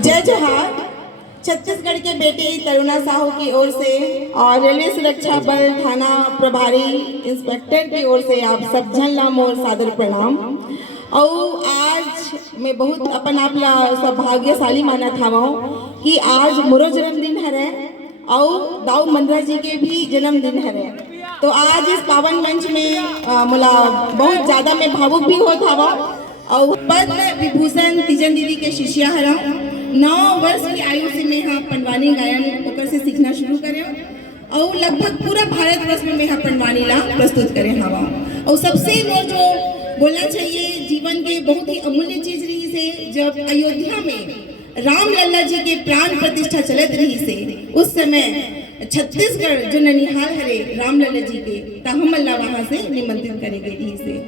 जय जोहार। छत्तीसगढ़ के बेटी तरुणा साहू की ओर से और रेलवे सुरक्षा बल थाना प्रभारी इंस्पेक्टर की ओर से आप सब झन ला मोर सादर प्रणाम। और आज मैं बहुत अपन आप ला सौभाग्यशाली मानत हूँ कि आज मोरो जन्मदिन हरे और दाऊ मंदरा जी के भी जन्मदिन हरे। तो आज इस पावन मंच में मोला बहुत ज्यादा मैं भावुक भी होत हवा। और पद्म विभूषण तीजन दीदी के शिष्या हरा 9 वर्ष की आयु से मैं पंडवानी गायन ओकर से सीखना शुरू करे और लगभग पूरा भारत वर्ष में मैं पंडवानी ला प्रस्तुत करे हवा। और सबसे मोर जो बोलना चाहिए जीवन के बहुत ही अमूल्य चीज रही से जब अयोध्या में राम लल्ला जी के प्राण प्रतिष्ठा चलत रही से उस समय छत्तीसगढ़ जो ननिहाल हरे राम लल्ला जी के हम अल्लाह वहां से निमंत्रित करे गई से।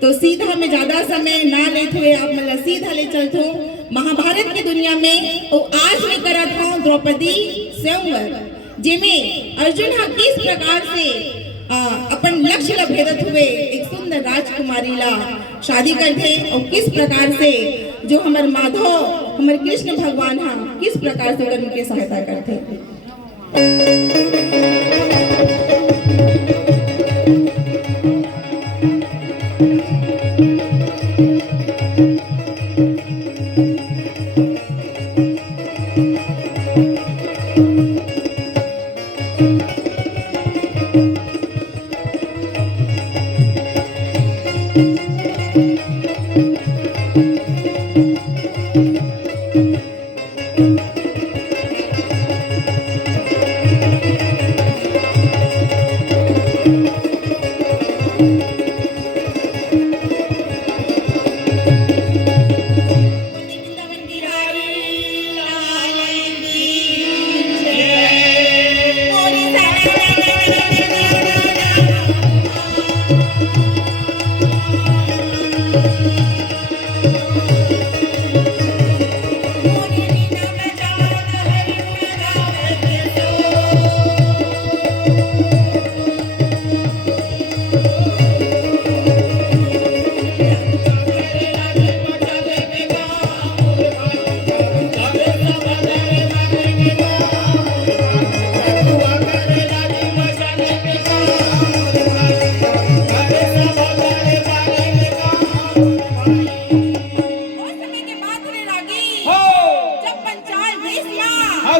तो सीधा में ज्यादा समय ना लेते हुए आप मतलब सीधा ले चलते हो महाभारत की दुनिया में। और आज मैं करा था द्रौपदी स्वयंवर जिसमें अर्जुन हा किस प्रकार से अपन लक्ष्य ला भेदत हुए एक सुंदर राजकुमारी ला शादी करते और किस प्रकार से जो हमार माधव हमारे कृष्ण भगवान हा किस प्रकार से उनके सहायता करते।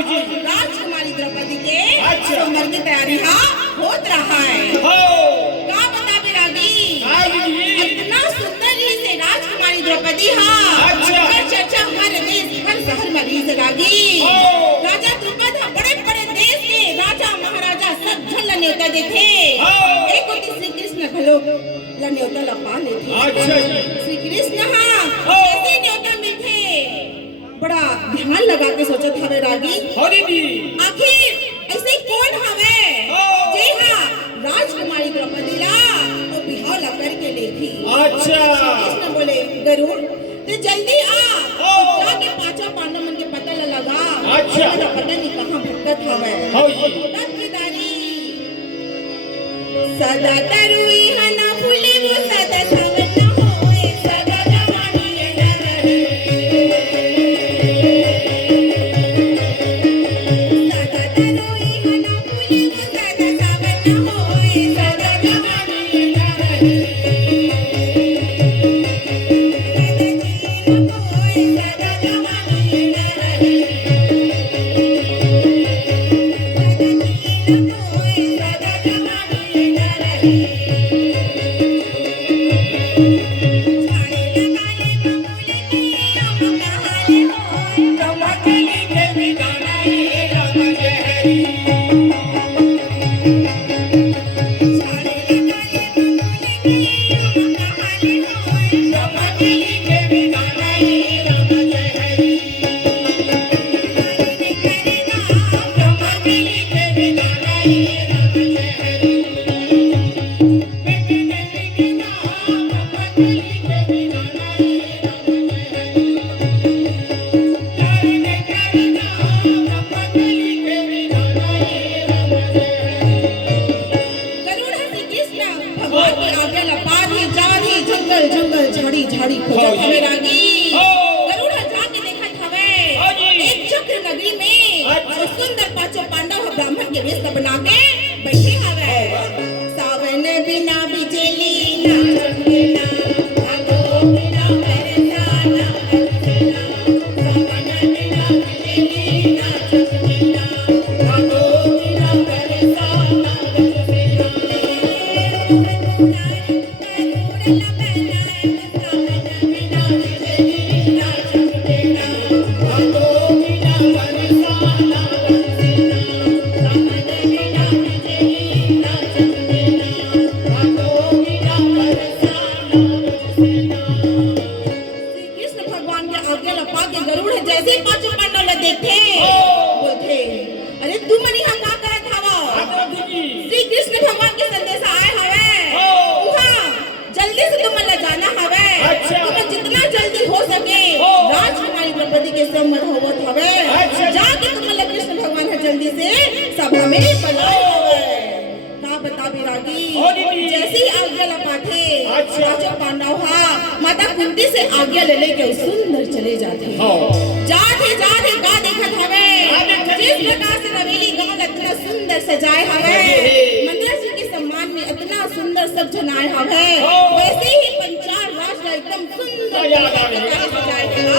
हाँ जी। राजकुमारी द्रौपदी के अच्छा। स्वयंवर की तैयारी होत रहा है। हो का बता बिरागी हाँ जी। इतना सुंदर ही से राजकुमारी द्रौपदी अच्छा। हर चर्चा हर देश हर शहर में रीस लागी। हो राजा द्रुपद बड़े बड़े देश के राजा महाराजा सब झल न्योता देते। हो एक होती श्री कृष्ण भलो न्योता लपा लेते। अच्छा जी। श्री कृष्ण हो। कैसे न्योता मिलते बड़ा ध्यान लगा के सोचत हवे रागी। हो दीदी। आखिर ऐसे कौन हवे हो। जी हाँ राजकुमारी द्रौपदी ला तो बिहाव ला करके लेथी। अच्छा। कृष्ण बोले गरुड़ तो जल्दी आ हो। जाके पांचों पांडव मन के पता ला लगा। अच्छा। और पता नहीं कहाँ भटकत हवे। हो जी। तब पिताजी सदा तरुई हना फूले वो सदा सावन न होए सदा जवानी न रहे। सदा तरुई हना फूले वो सदा सावन न होए सदा जवानी न रहे। सदा जीवन होए सदा जवानी न रहे। सदा जीवन होए सदा जवानी न रहे। छाड़े लगाले बबूले की हम कहाले होए चमकली देवी गाना ये रंग जहरी। छाड़े लगाले बबूले की हम कहाले होए चमकली देवी गाना ये रंग जहरी। ने करेगा चमकली देवी गाना ये रंग जहरी। बेटी देवी के नाम चमकली देवी गाना ये रंग जहरी। तारी ने करना चमकली देवी गाना ये रंग जहरी। गरुड़ श्री कृष्ण भगवान की आज्ञा लपा दी जा दी जंगल जंगल झाड़ी झाड़ी खोजत हवे रागी। हो। गरुड़ जाके देखत हवे हाँ जी। एक चक्र नगरी में अच्छा। और सुंदर पांचों पांडव ब्राह्मण के वेश बना के बैठे हवे। सावन बिना बिजली ना चमकेला भादो बिना बरसाना बरसेला। सावन बिना बिजली ना चमकेला भादो बिना बरसाना बरसेला। कृष्ण भगवान के आज्ञा लपा के गरुड़ जैसे पांचों पांडव ला देखे बोलते अरे तू मन यहाँ का करत हवा। श्री कृष्ण भगवान के संदेश आए हवे उहाँ जल्दी से तुम ला जाना हवे। अच्छा। तुम जितना जल्दी हो सके राजकुमारी द्रौपदी के स्वयंवर होवत हवे। अच्छा। जाके तुम ला कृष्ण भगवान है जल्दी से सभा में बुलाए हवे। का बता बिरागी हो दीदी। जैसे ही आज्ञा लपाथे अच्छा। पांचों पांडव माता कुंती से आज्ञा ले लेके सुंदर चले जाते हो जाते जाते का देखत हवे का देखत जिस हवे? प्रकार से नवेली गांव इतना सुंदर सजाए हवे हे। मंदिर जी के सम्मान में इतना सुंदर सब जनाए हवे हो। वैसे ही पंचाल राज एकदम सुंदर याद आ गया। प्रकार से सजाए हवे।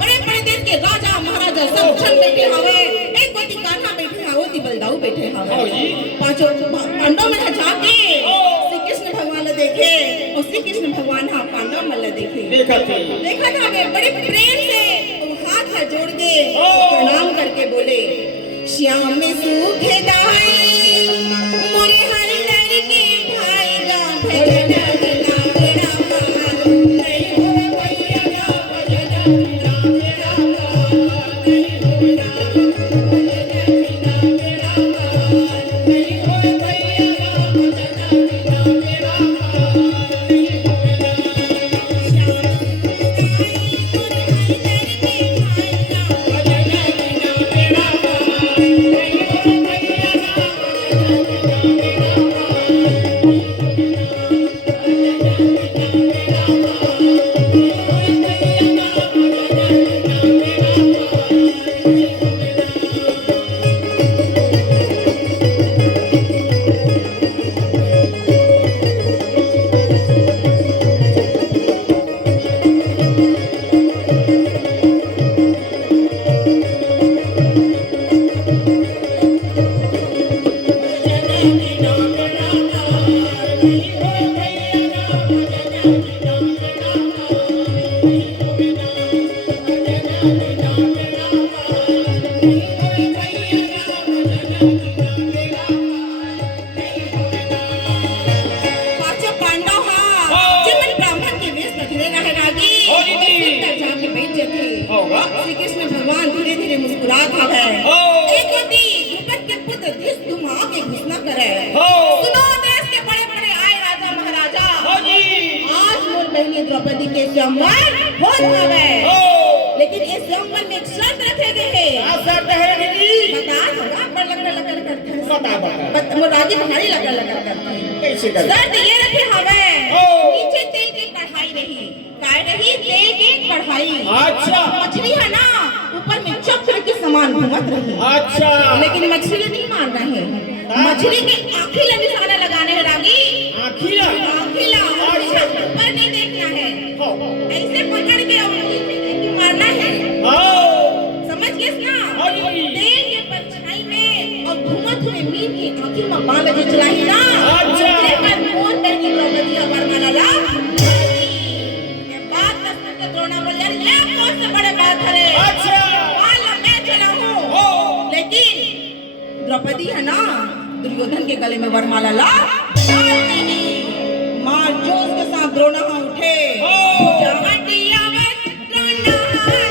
बड़े बड़े देश के राजा महाराजा सब जन बैठे हवे। एक गोती कान्हा बैठे हवे ती बलदाऊ बैठे हो हवे। जी। पांचों पांडव में जाके हो। श्री कृष्ण भगवान ला देखे और श्री कृष्ण भगवान पांडव मन ला देखे देखत है। देखा था वे बड़े प्रेम से तुम हाथ हाथ जोड़ के ओ। प्रणाम करके बोले श्याम में सुख दाई मोरे हरिहर के भाई गा भजन बिना मेरा पार नहीं हो भैया गा भजन बिना मेरा पार नहीं हो भजन बिना मेरा पार नहीं हो भैया गा भजन बिना मेरा पार नहीं हो श्याम सुख दाई मोरे हरिहर के भाई गा भजन बिना मेरा पार नहीं हो भैया गा भगवान धीरे धीरे मुस्कुरात हवे हो। एक होती द्रुपद के पुत्र देश तुम आके घोषणा करे हो। सुनो देश के बड़े बड़े आए राजा महाराजा हाँ जी। आज मोर बहनी द्रौपदी के स्वयंवर होत हवे हो। लेकिन इस स्वयंवर में एक शर्त रखे गए है क्या शर्त है दीदी? बता थोड़ा पर लकर करते हैं बता। मोर राजी भारी लकर करते हैं कैसे कर? शर्त ये रखे हवे हो। नीचे तेल की कढ़ाई रही काय रही तेल की कढ़ाई अच्छा। मछली है ना ऊपर में चक्र के समान घूमत रही अच्छा। लेकिन मछली नहीं मारना है मछली के आँखी ला निशाना लगाने है रागी आखिरा। आँखी अच्छा। ऊपर नहीं देखना है हो। ऐसे पकड़ के उंगली से देख के मारना है हो। समझ गए ना हाँ जी। तेल के परछाई में और घूमत हुए मीन की आँखी में बाल जो चलाई ना अच्छा। उसके बाद मोर बहनी द्रौपदी और वरमाला ला ये बात न सुन के द्रोणा बोले यार ये कौन से बड़े बात है अच्छा। बाल मैं चला हूँ हो। लेकिन द्रौपदी है ना दुर्योधन के गले में वरमाला ला डालती ही मार जोश के साथ द्रोणा उठे हो। जहाँ दिया में द्रोणा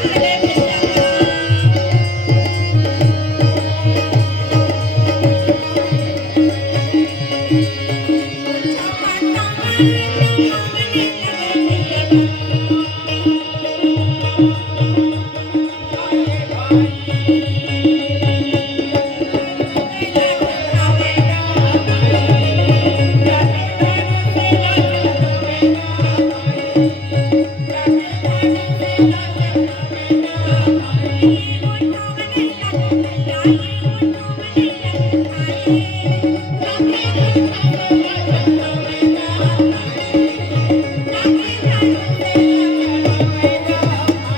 गले में लगा।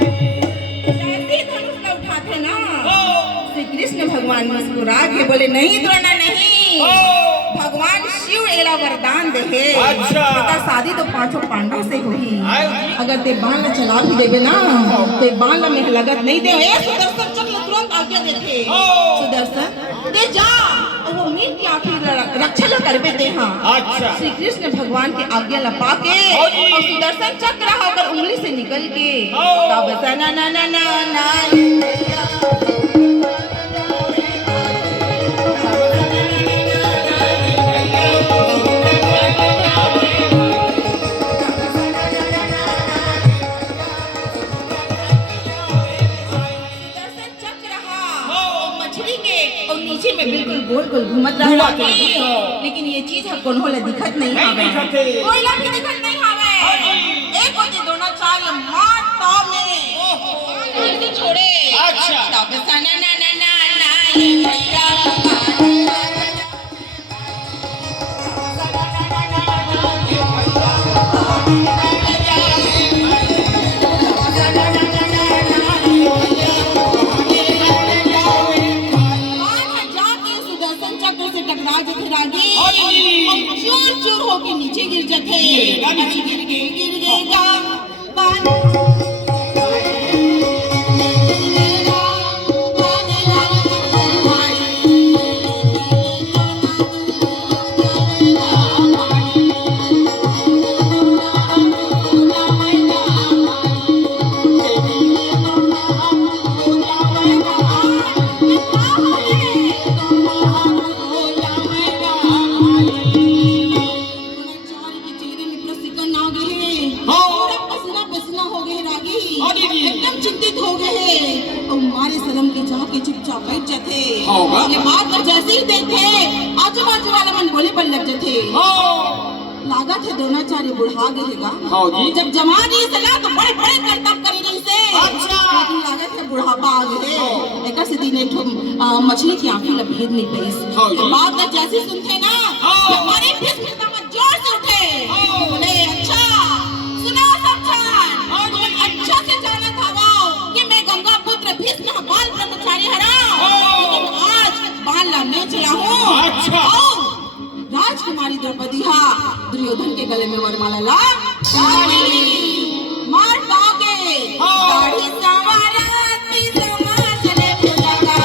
जैसे ही धनुष ला उठाते ना श्री कृष्ण भगवान मुस्कुरा के बोले नहीं द्रोणा नहीं भगवान शिव एला वरदान दे अच्छा। शादी तो पांचों पांडव से हुई आय। अगर ते बाण ला चला भी देवे ना ते बाण ला में लगत नहीं दे ए सुदर्शन चक्र तुरंत आज्ञा देते सुदर्शन दे जा और वो मीन की आखिर रक्षा ला करबे दे हां अच्छा। श्री कृष्ण भगवान की आज्ञा ला पाके हाँ जी। और सुदर्शन चक्र होकर उंगली से निकल के हाँ। तब सना ना ना ना ना सुदर्शन चक्र हाँ मछली के और नीचे में बिल्कुल गोल गोल घूमत रहा घूमत रही, हाँ। लेकिन ये चीज है कोनो ला दिखत नहीं नहीं हवे दिखत है। कोयला भी दिखत नहीं हवे हाँ जी। एक होती दोनों चाल मार तो में ऐसे छोड़े अच्छा। तब सना ना ना ना ना ये भैया जाके सुदर्शन चक्र से टकरा जथे रागी हाँ जी। और चूर चूर होके नीचे गिर जथे गिरेगा नीचे। गिर गए पानी द्रोणाचार्य के चेहरे में पूरा सिकन आ गए हैं हाँ। पूरा पसीना पसीना हो गए हैं रागी हाँ दीदी। एकदम चिंतित हो गए हैं और मारे शर्म के जाके चुपचाप बैठ जाते हाँ। ये बात पर जैसे ही देखे आजू बाजू वाला मन बोले पर लग जाते लागा थे द्रोणाचार्य बुढ़ा गएगा हाँ जी। जब जवान ही सला तो बड़े बड़े करतब करे नहीं से अच्छा। लेकिन लागा थे बुढ़ापा आ गए एक से दिन एक मछली की आंखें ला भेद नहीं पाई हाँ जी। बात ना जैसे सुनते ना हाँ। कि हमारे भीष्म पितामह जोर से उठे हाँ। बोले अच्छा सुनो सब छान तुम अच्छा से जाना था वो कि मैं गंगा पुत्र भीष्म बाल ब्रह्मचारी हरा हाँ। लेकिन आज बाल ला मैं चला हूँ अच्छा। और राजकुमारी द्रौपदी हा दुर्योधन के गले में वरमाला ला दाढ़ी मार पाओगे हाँ। दाढ़ी संवारा ती समाज ले लगा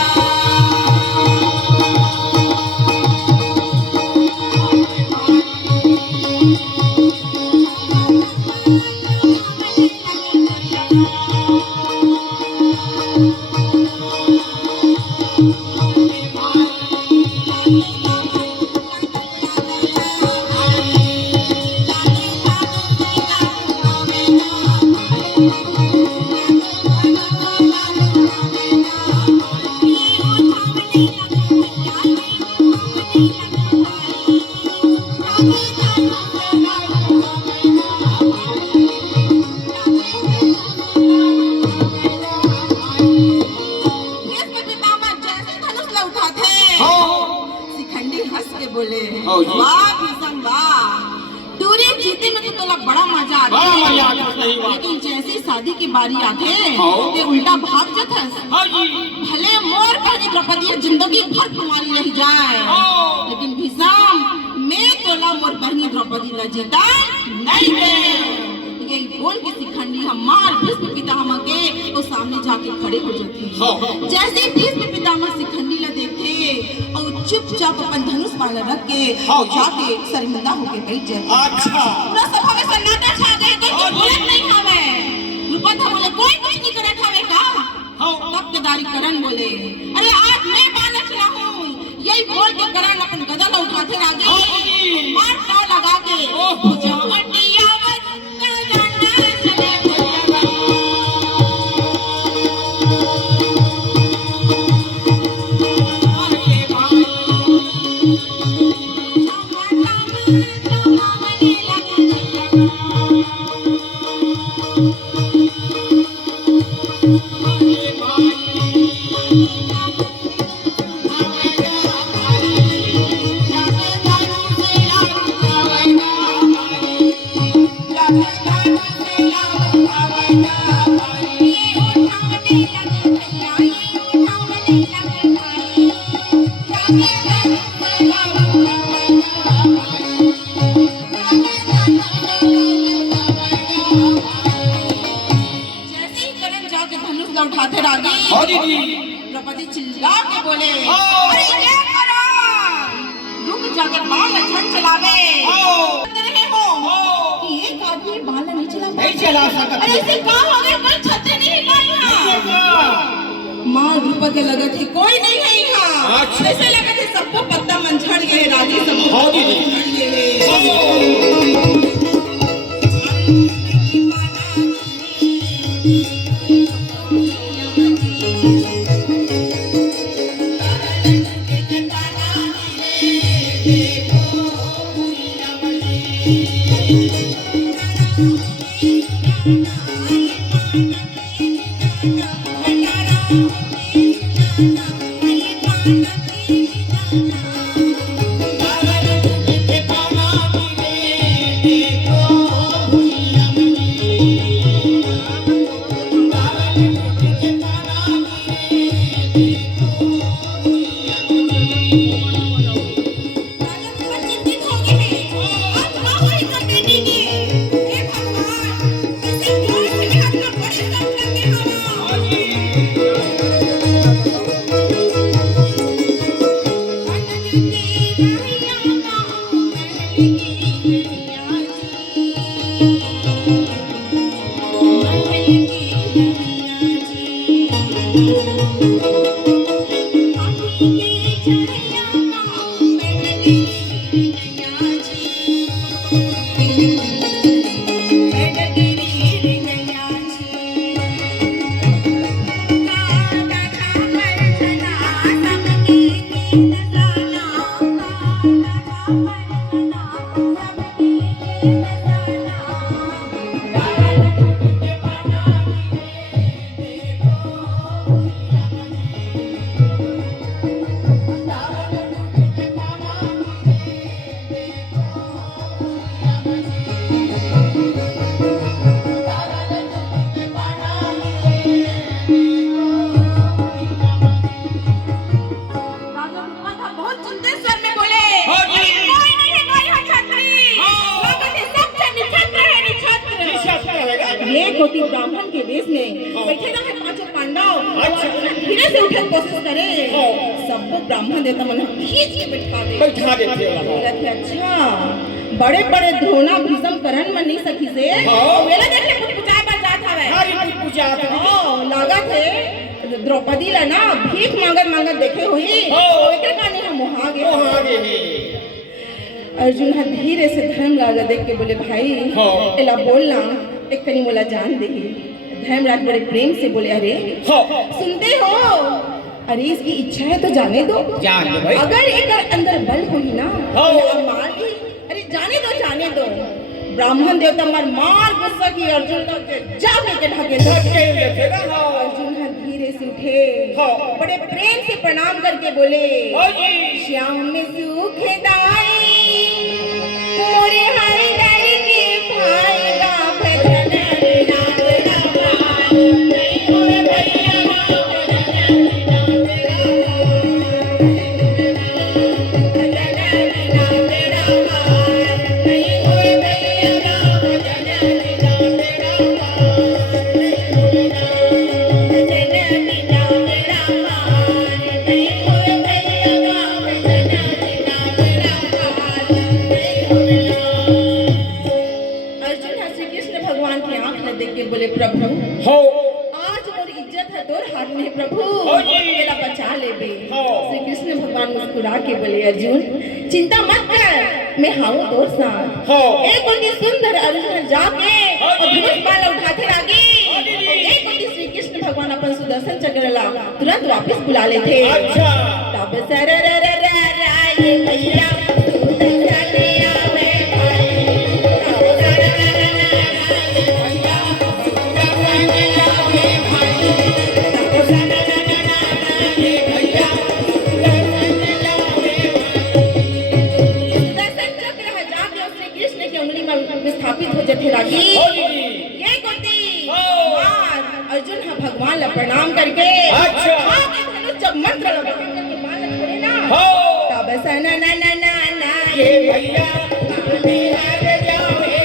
बोले हाँ जी। वाह भीषम वाह, दूरी जीते में तो तोला बड़ा मजा आता बड़ा है, मजा आता है, सही बात। लेकिन जैसे शादी की बारी आते हाँ। ते उल्टा भाग जात हाँ जी। भले मोर कहनी द्रौपदी जिंदगी भर तुम्हारी रह जाए, हाँ। लेकिन भीषम मैं तोला मोर बहनी द्रौपदी ला जीता नहीं दे। ये बोल के शिखंडी हमार भीष्म पितामह के तो सामने जाके खड़े हो जाते हाँ। जैसे भीष्म पितामह शिखंडी ला देखते और चुपचाप अपन धनुष माला रख के हाँ। जाके शर्मिंदा होके बैठ जाते। अच्छा। पूरा सभा में सन्नाटा छा गए, कोई हाँ। कुछ बोलत नहीं हवे। रुपत हम बोले कोई कुछ नहीं करत हवे का? हाँ। तब केदारी करण बोले अरे आज मैं बालक ना हूँ, यही बोल के करण अपन गदा ला उठाते आगे हाँ। मार ताव लगा के ओहो। जवटियावत जाना चले जैसे ही करण जाके धनुष ला उठाते रागे हाँ दीदी। द्रौपदी चिल्ला के बोले हाँ। अरे ये करो रुक जाके बाण झट चलावे हाँ। कर रहे हो हाँ। कि एक आदमी बाण नहीं चला नहीं चला सकता। अरे इसे का हो गया, कोई छत्ते नहीं पाया। माँ द्रुपद के लगत है कोई नहीं है यहाँ, अच्छा। ऐसे लगत है सबको पत्ता मन झड़ गए राजी सबको हाँ दीदी। झड़ गए। चिंतित हो गए हैं। अब क्या होएगा बेटी के? हे भगवान, कैसे क्यों इसमें अपना बड़े दम लगे हवा? राजा द्रुपद बहुत चिंतित स्वर में बोले हाँ जी। कोई नहीं है कोई है छत्री, हाँ। लगत है सब निछत्र है निछत्र। निछत्र रहेगा। ये कोटि ब्राह्मण के वेश में हाँ। बैठे रहे पांचों पांडव अच्छा। और धीरे से उठने की कोशिश करे हाँ। सबको ब्राह्मण देवता मन खींच के बैठा दे बैठा देते हो। बोलत है अच्छा बड़े बड़े द्रोणा भीष्म करण मन नहीं सखी से हाँ। वेला देख ले कुछ पूछा पर जात हवे हमारी पूजा ओ लागत है द्रौपदी ला ना भीख मांगत देखे हुई हाँ। ओकर काने हम मोहा गए वो आगे है। अर्जुन हा धीरे से धर्मराज देख के बोले भाई हाँ। एला बोलना एक कनी मोला जान दे। धर्मराज बड़े प्रेम से बोले अरे हाँ। सुनते हो, अरे इसकी इच्छा है तो जाने दो, जान दो भाई। अगर एक अंदर बल होगी ना हाँ। तो आप मार ली। अरे जाने दो ब्राह्मण देवता मार गुस्सा की अर्जुन का जाके के ढके ढके लेते ना। हाँ। अर्जुन हा धीरे सामने से उठे, हाँ। बड़े प्रेम से प्रणाम करके बोले, हाँ जी। श्याम में सुख दाई मोरे हर डर के पाएगा भजन बिना तेरा भाई नहीं होए भैया भजन बिना तेरा नहीं होए भैया भजन बिना तेरा भगवान की आंख न देख के बोले, प्रभु हो आज मोर इज्जत है तोर हाथ में प्रभु, हाँ जी। मेरा बचा ले बे। हाँ। श्री कृष्ण भगवान मुस्कुरा के बोले, अर्जुन चिंता मत कर, मैं हाऊं तोर साथ। हाँ। एक कोटि सुंदर अर्जुन जाके हाँ और जी। धनुष बाण उठाते लागे, हाँ जी। और एक कोटि श्री कृष्ण भगवान अपन सुदर्शन चक्र ला तुरंत वापस बुला लेते। अच्छा। तब सर ये भैया सुदर्शन आवे भाई, तब सुदर्शन चक्र है जाके उसने कृष्ण की उंगली में विस्थापित हो जाते लगी। हाँ जी। ये गोटी हाँ। मार अर्जुन हाँ भगवान ला प्रणाम करके अच्छा। हाँ के धनुष जब मंत्र लगा के बाण छोड़े ना, हो तब सन न न न न ये भैया आने हार जावे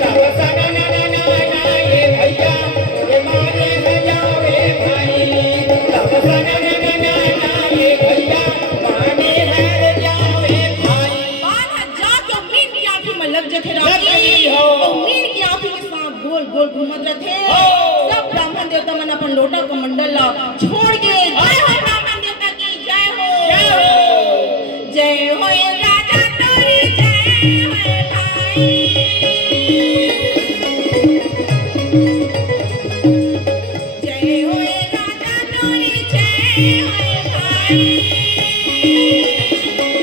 तब सना ना ना ना ना ये भैया ये माने न जावे भाई तब सना ना ना ना ना ये भैया माने हार जावे भाई। बाण जाके मीन की आंखी में लग जाते लग गई, रागी, हो। और मीन की आंखी के साथ गोल गोल घूमत रहते। हो। सब ब्राह्मण देवता मन अपन लोटा का मंडल ला छोड़ के जय हो ब्राह्मण देवता की जय हो, जय हो। जय हो ये राजा तोरी जय हो भाई, जय हो ये राजा तोरी जय हो भाई,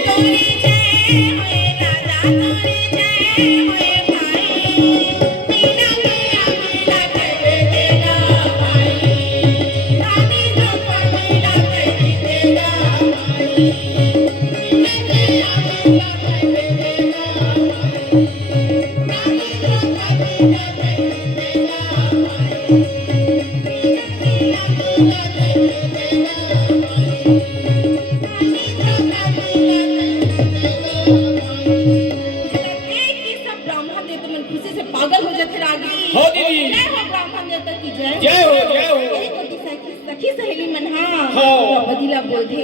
तोरी जय हो राजा तोरी जय हो भाई, मीना मीना मीना कर देगा भाई, रानी द्रौपदी ला कर देगा भाई, मीना मीना मीना कर देगा भाई, रानी द्रौपदी ला कर देगा भाई, मीना मीना कर देगा भाई, रानी द्रौपदी ला कर देख के सब ब्राह्मण देवता मन खुशी से पागल हो जाते रागी। हो दीदी। जय हो ब्राह्मण देवता की जय। जय हो, जय हो। एक होती सखी सहेली मन हाँ हो। द्रौपदी ला बोलते,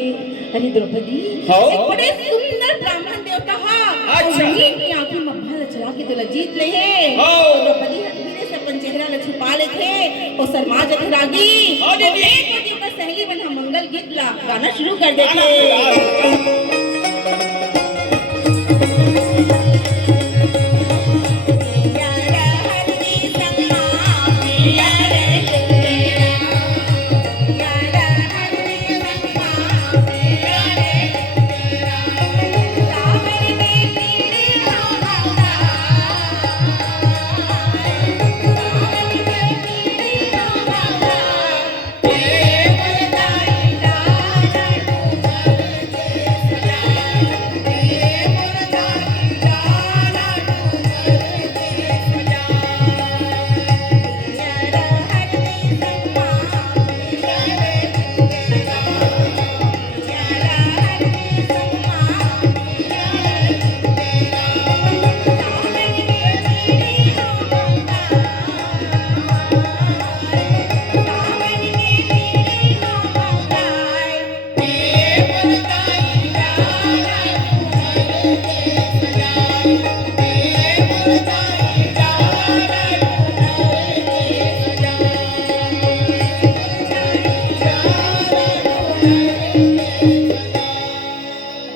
अरे द्रौपदी हो। एक बड़े सुंदर ब्राह्मण देवता हाँ अच्छा। और मीन की आंखों में भला चला के तोला जीत ले है। हो। और द्रौपदी धीरे से अपन चेहरा ला छुपा लेते और शर्मा जाते रागी। हो और दीदी। एक होती ओकर सहेली मन हाँ मंगल गीत ला गाना शुरू कर गाना देते।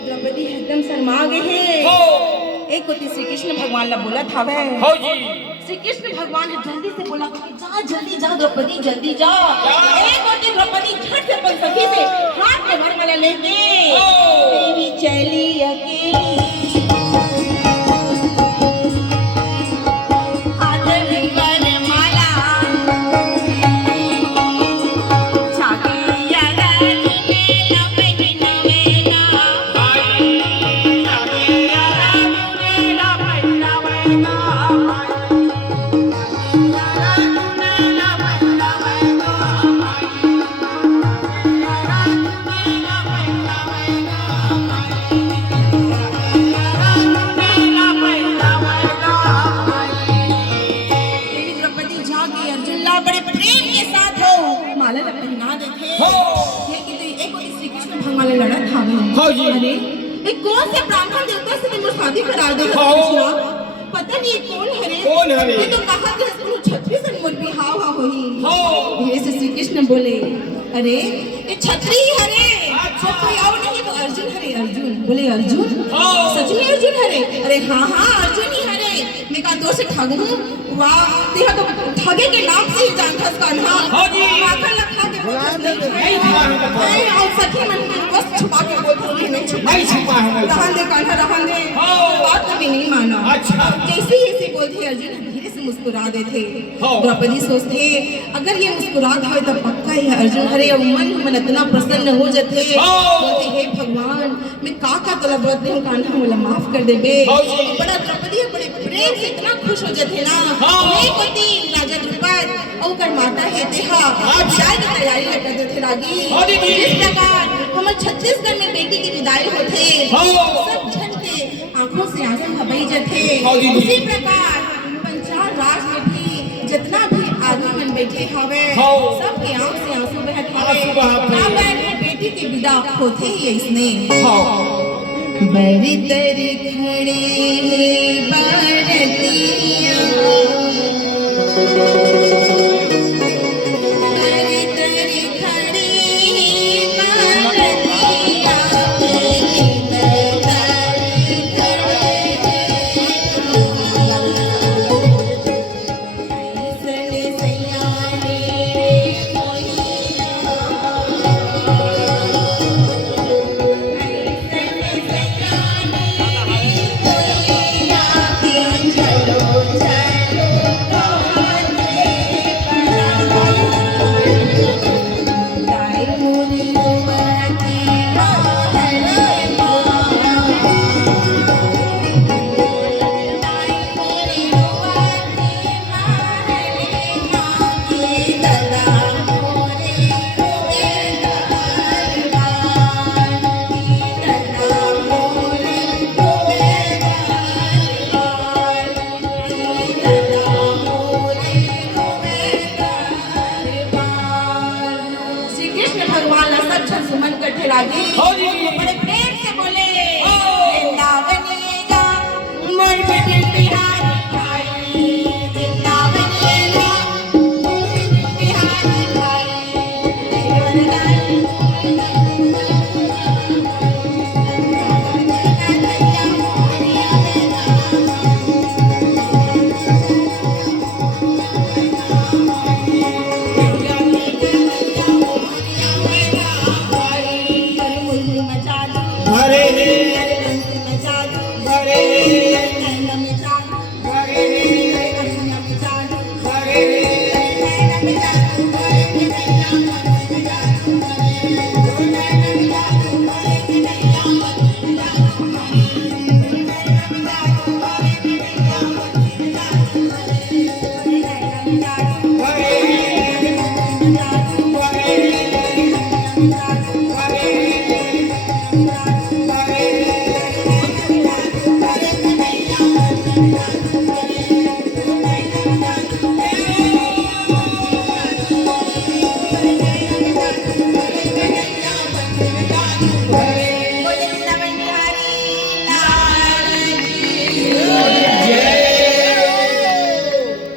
द्रौपदी एकदम शर्मा गए हैं। हो एक होती श्री कृष्ण भगवान ला बोला था वह हो जी। श्री कृष्ण भगवान ने जल्दी से बोला कि जा जल्दी जा द्रौपदी जल्दी जा। जा। एक होती द्रौपदी झट से अपन सखी से हाथ में वरमाला लेके ओ। देवी चली अकेली हाथ में वरमाला हाँ जी। अरे ये कौन से ब्राह्मण देवता से तुम शादी करा दे हाँ। कृष्णा? पता नहीं ये कौन हरे? कौन हरे? ये तो कहा कि इसको 36 मुर्गी हाव हाव होई। हाँ। धीरे से श्री कृष्ण बोले, अरे ये छत्री ही हरे। अच्छा। कोई और नहीं तो अर्जुन हरे। अर्जुन बोले, अर्जुन? हाँ। सच में अर्जुन हरे? अरे हाँ हाँ अर्जुन ही हरे। मैं कहा दो से ठग हूँ। वाह तेरा तो ठगे के नाम से ही जानता इसका ना। हाँ जी। माखन लखा के नहीं छुपा है। नहीं और सखी मन में बस छुपा के बोलती है, नहीं छुपा। नहीं छुपा है। रहन दे कान्हा रहन दे। हाँ। बात कभी नहीं माना। अच्छा। जैसे ही ऐसे बोलते अर्जुन धीरे से मुस्कुरा देते। हाँ। द्रौपदी सोचते अगर ये मुस्कुरात है तो पक्का ही अर्जुन हरे और मन इतना प्रसन्न हो जाते। हाँ। बोलते हे भगवान मैं का तलब बदले हूँ कान्हा मुझे माफ कर दे बे। हाँ जी। बड़ा द्रौपदी बड़े प्रेम से इतना खुश हो जाते ना। हाँ। मैं होती राजा द्रुपद और कर माता है तेहा विदाई की तैयारी कर देते रागी। हाँ दीदी। इस प्रकार हमारे छत्तीसगढ़ में बेटी की विदाई होते। हाँ। सब जन के आंखों से आंसू हबई जाते। हाँ दीदी। उसी प्रकार पंचाल राज में भी जितना भी आदमी मन बैठे हवे हाँ। सबके आंख से आंसू बहत आंसू बहत हवे। हवे। बेटी की विदा होते ही इसने हाँ। बड़ी तरी खड़े बारतिया बड़ी तरी खड़ी बारतिया श्री कृष्ण भगवान ला सब छन सुमन कठे लागी। हाँ जी। बड़े प्रेम से बोले हाँ। वृंदावनिएगा मोर बेटी बिहारी भाई वृंदावनिएगा मोर बेटी बिहारी भाई हरे रे। हरे रे। हरे रे।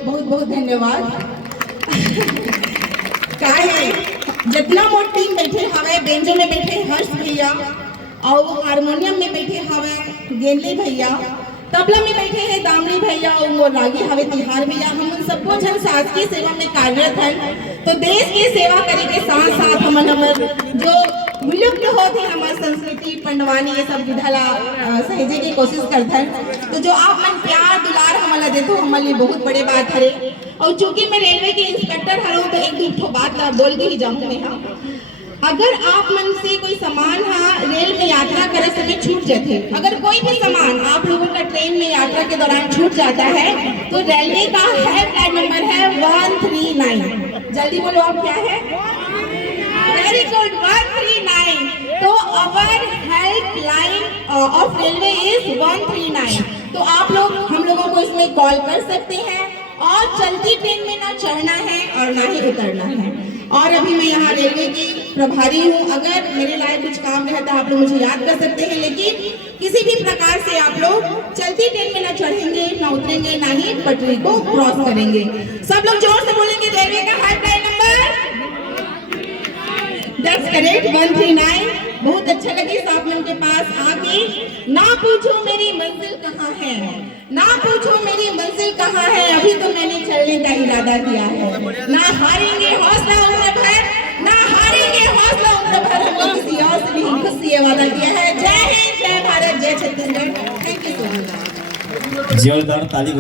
बहुत बहुत धन्यवाद। का है जितना मोट टीम बैठे हवे बेंजो में बैठे हर्ष भैया और हारमोनियम में बैठे हवे गेंदली भैया, तबला में बैठे हैं दामनी भैया और वो रागी हवे तिहार भैया। हम उन सबको जन शासकीय सेवा में कार्यरत हैं। तो देश की सेवा करे के साथ साथ हमन हमर जो विलुप्त होते हमार संस्कृति पंडवानी ये सब विधाला सहेजे की कोशिश करते हैं। तो जो आप मन प्यार दुलार हमला देते हो हमारे लिए बहुत बड़े बात हरे। और चूंकि मैं रेलवे के इंस्पेक्टर हूँ तो एक दो बात बोल के ही जाऊँगी। अगर आप मन से कोई सामान रेल में यात्रा करे समय छूट जाते, अगर कोई भी सामान आप लोगों का ट्रेन में यात्रा के दौरान छूट जाता है तो रेलवे का हेल्पलाइन नंबर है 139। जल्दी बोलो आप क्या है? Very good 139। तो अवर हेल्पलाइन ऑफ रेलवे इज 139। तो आप लोग हम लोगों को इसमें कॉल कर सकते हैं और चलती ट्रेन में ना चढ़ना है और ना ही उतरना है। और अभी मैं यहाँ रेलवे की प्रभारी हूँ। अगर मेरे लायक कुछ काम रहता है आप लोग मुझे याद कर सकते हैं, लेकिन किसी भी प्रकार से आप लोग चलती ट्रेन में ना चढ़ेंगे, ना उतरेंगे, ना ही पटरी को क्रॉस करेंगे। सब लोग जोर से बोलेंगे रेलवे का हेल्पलाइन नंबर। That's correct, 139। बहुत अच्छा लगी साफमन के पास आके। ना पूछो मेरी मंजिल कहाँ है, ना पूछो मेरी मंजिल कहाँ है, अभी तो मैंने चलने का इरादा किया है। ना हारेंगे हौसला उम्र भर, ना हारेंगे हौसला उम्र भर, हमने किसी और से नहीं खुद से ये वादा किया है। जय हिंद, जय भारत, जय Chhattisgarh. Thank you so much. जोरदार ताली